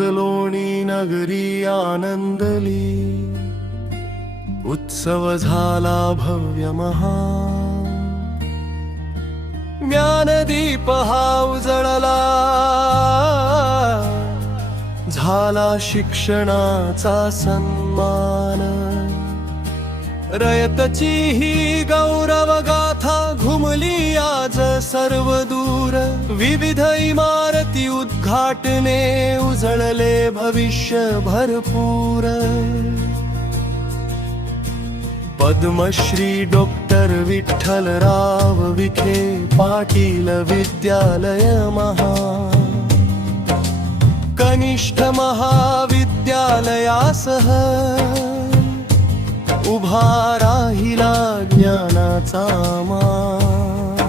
लोणी नगरी आनंदली, उत्सव झाला भव्य महा। ज्ञानदीप हा उजळला, झाला शिक्षणाचा सन्मान। रयतची ही गौरव गाथा घुमली आज सर्व दूर। विविध इमारती उद्घाटने, उजळले भविष्य भरपूर। पद्मश्री डॉक्टर विठ्ठलराव विखे पाटील विद्यालय महा। कनिष्ठ महाविद्यालयासह उभा राहिला ज्ञानाचा मान।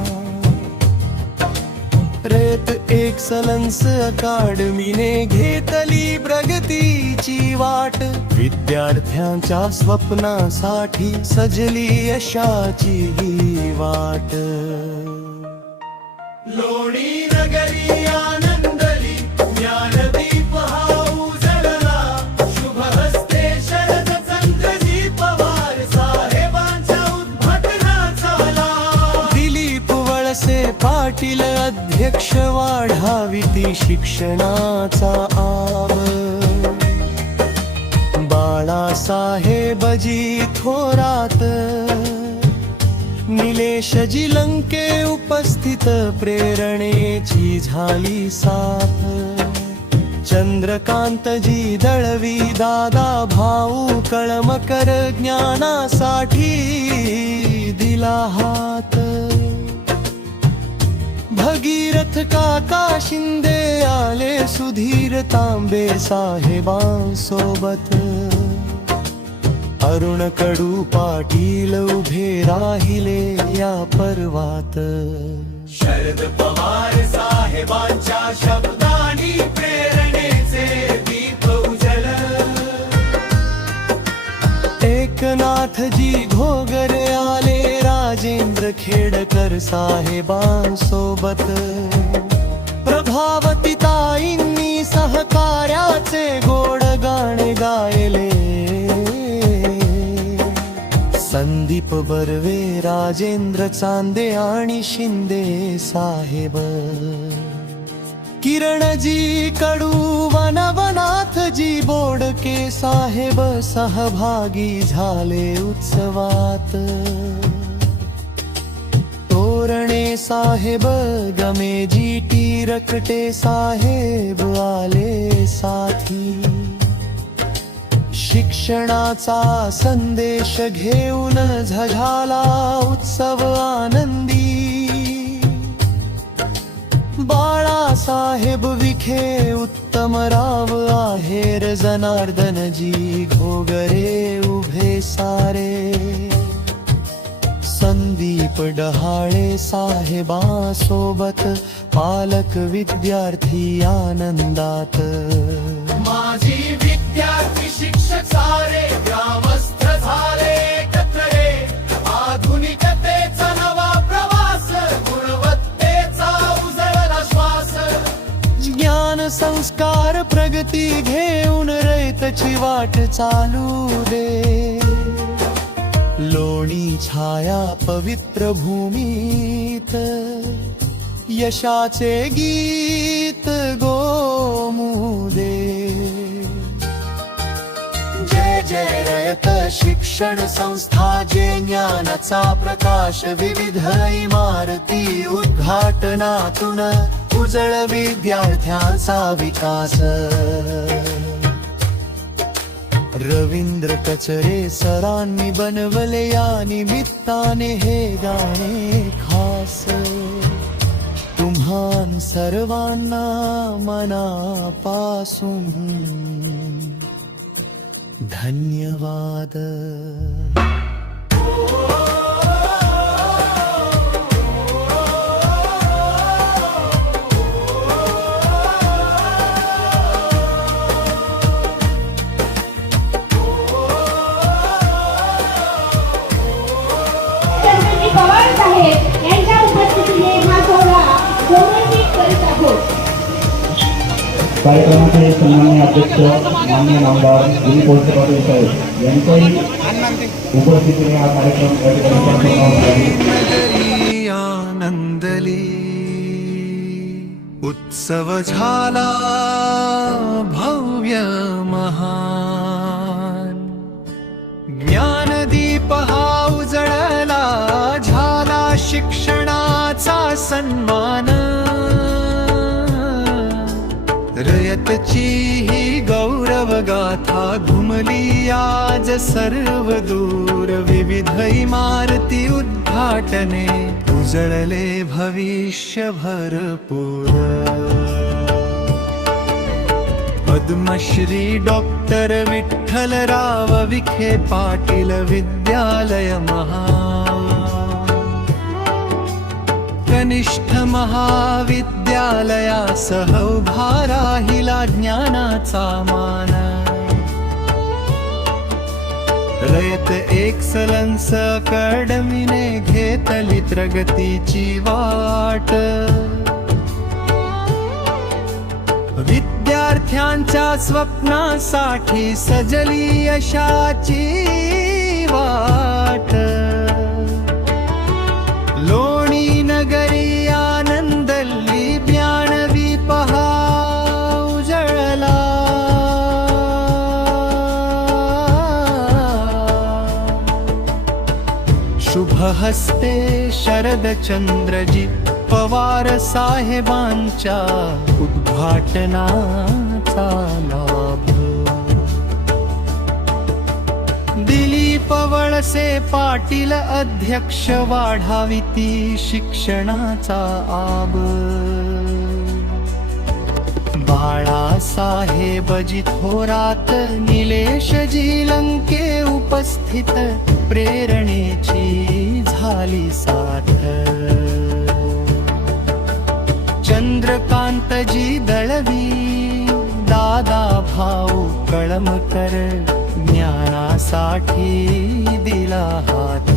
रेत एक्सलन्स अकादमीने घेतली प्रगतीची वाट। विद्यार्थ्यांच्या स्वप्नासाठी सजली यशाची ही वाट। लोणी नगरी आनंदली, ज्ञानदीप हा उजळला। शुभ हस्ते शरद संतजी पवार साहेबांच्या उद्घाटनाचा लाभ। दिलीप वळसे पाटील अध्यक्ष, वाढावी ती शिक्षणाचा आव। बाळासाहेबजी थोरात, निलेशजी लंके उपस्थित, प्रेरणेची झाली साथ। चंद्रकांतजी दळवी, दादा भाऊ कळमकर, ज्ञानासाठी दिला हात। भगीरथ काका शिंदे आले, सुधीर तांबे साहेबांसोबत। अरुण कडू पाटील उभे राहिले या पर्वात। शरद पवार साहेबांच्या शब्दांनी प्रेरणेचे दीप उजळ। एकनाथजी घोगरे आले, राजेंद्र खेडकर साहेबांसोबत। प्रभावती ताईंनी सहकार्याचे गोड गाणे गायले। संदीप बर्वे, राजेंद्र चांदे आणि शिंदे साहेब। किरणजी कडू, वनवनाथजी बोडके साहेब सहभागी झाले उत्सवात। तोरणे साहेब, गमेजी टिरकटे साहेब आले साथी। शिक्षणाचा संदेश घेऊन झाला उत्सव आनंदी। बाळासाहेब विखे, उत्तमराव आहेर, जनार्दनजी घोगरे उभे सारे। संदीप डहाळे साहेबांसोबत, पालक विद्यार्थी आनंदात। माझी विद्यार्थी शिक्षक सारे, ग्रामस्थ झाले एकत्र रे। आधुनिकतेचा नवा प्रवास, गुणवत्तेचा उजळला श्वास। ज्ञान संस्कार प्रगती घेऊन रयतची वाट चालू दे। लोणी छाया पवित्र भूमीत, यशाचे गीत गोमू दे। जय जय रयत शिक्षण संस्था, जे ज्ञानाचा प्रकाश। विविध इमारती उद्घाटनातून उजळ विद्यार्थ्यांचा विकास। रवींद्र कचरे सरांनी बनवले या निमित्ताने हे गाणे खास। तुम्हां सर्वांना मनापासून धन्यवाद। पवार साहेब यांच्या उपस्थितीने हा सोहळा रोमांचित करीत आहोत। कार्यक्रमाचे सन्माननीय अध्यक्ष माननीय नामदार दिलीप वळसे पाटील साहेब यांच्याही उपस्थितीने हा कार्यक्रम या ठिकाणी संपन्न होत आहे. नगरी आनंदली उत्सव झाला भव्य महान ज्ञानदीप हा उजळला झाला शिक्षणाचा सन्मान रयतची ही गौरव गाथा घुमली आज सर्व दूर विविध इमारती उद्घाटने उजळले भविष्य भरपूर पद्मश्री डॉक्टर विठ्ठलराव विखे पाटील विद्यालय कनिष्ठ महाविद्यालयासह उभा राहिला ज्ञानाचा मान रयत एक्सलन्स अकॅडमीने घेतली प्रगतीची वाट विद्यार्थ्यांच्या स्वप्नासाठी सजली यशाची वाट लोणी नगरी आनंदली ज्ञानवी पहा उजळला शुभ हस्ते शरदचंद्रजी पवार साहेबांच्या उद्घाटनाचा लाभ दिलीप वळसे पाटील अध्यक्ष वाढाविती शिक्षणाचा आब बाळासाहेबजी थोरात निलेशजी लंके उपस्थित प्रेरणेची झाली साथ चंद्रकांतजी दळवी दादा भाऊ कळमकर ज्ञानासाठी दिला हात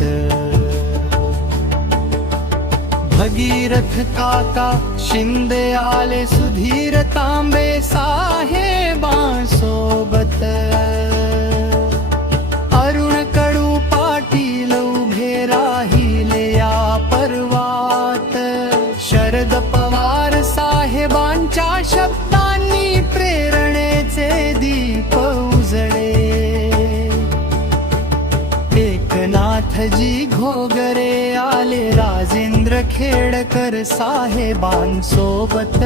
भगीरथ काका शिंदे आले सुधीर तांबे साहेबांसोबत अरुण कडू पाटील उभे राहिले या पर्वात शरद पवार साहेबांच्या शब्दांनी प्रेरणेचे दीप उजळे एकनाथजी घोगरे आले राजेंद्र खेडकर साहेबांसोबत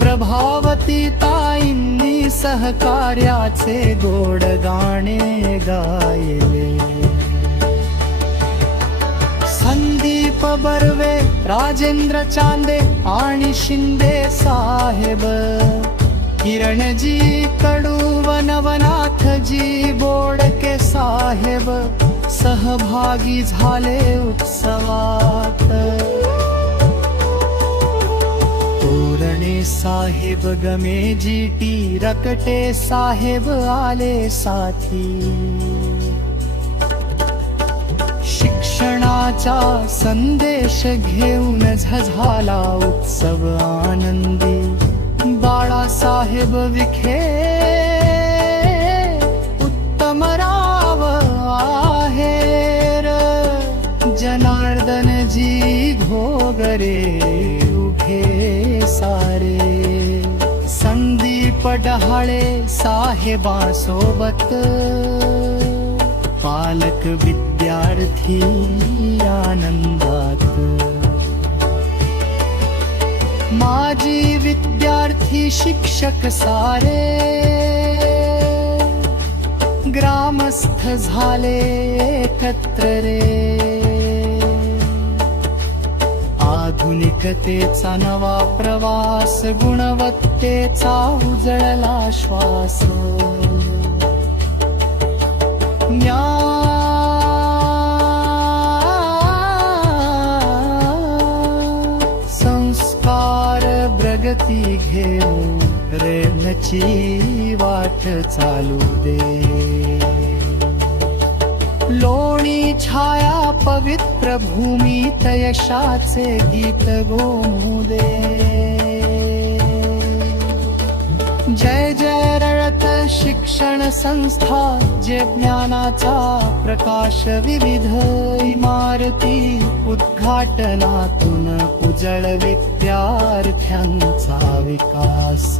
प्रभावती ताईंनी सहकार्याचे गोड गाणे गायले संदीप बर्वे राजेंद्र चांदे आणि शिंदे साहेब किरणजी कडू वनवनाथजी बोडके साहेब सहभागी झाले उत्सवात तोरणे साहेब गमेजी टी रकटे साहेब आले साथी शिक्षणाचा संदेश घेऊन झझाला उत्सव आनंदी बाळासाहेब विखे उत्तमराव आहेर जनार्दनजी घोगरे उभे सारे संदीप डहाळे साहेबांसोबत पालक विद्यार्थी आनंदात माजी विद्यार्थी शिक्षक सारे ग्रामस्थ झाले एकत्र रे आधुनिकतेचा नवा प्रवास गुणवत्तेचा उजळला श्वास संस्कार प्रगती घेऊन रेलची वाट चालू दे लोणी छाया पवित्र भूमीत यशाचे गीत गोमू दे जय जय रयत शिक्षण संस्था, जे ज्ञानाचा प्रकाश विविध इमारती उद्घाटनातून उजळ विद्यार्थ्यांचा विकास।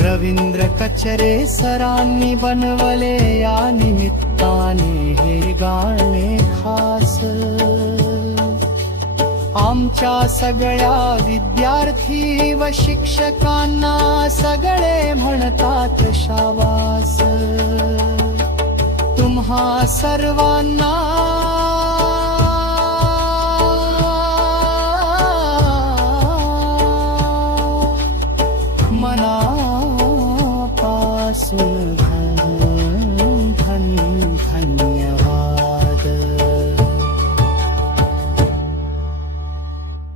रवींद्र कचरे सरांनी बनवले या निमित्ताने हे गाणे खास। आमच्या सगळ्या विद्यार्थी व शिक्षकांना सगळे म्हणतात शाबास। तुम्हा सर्वांना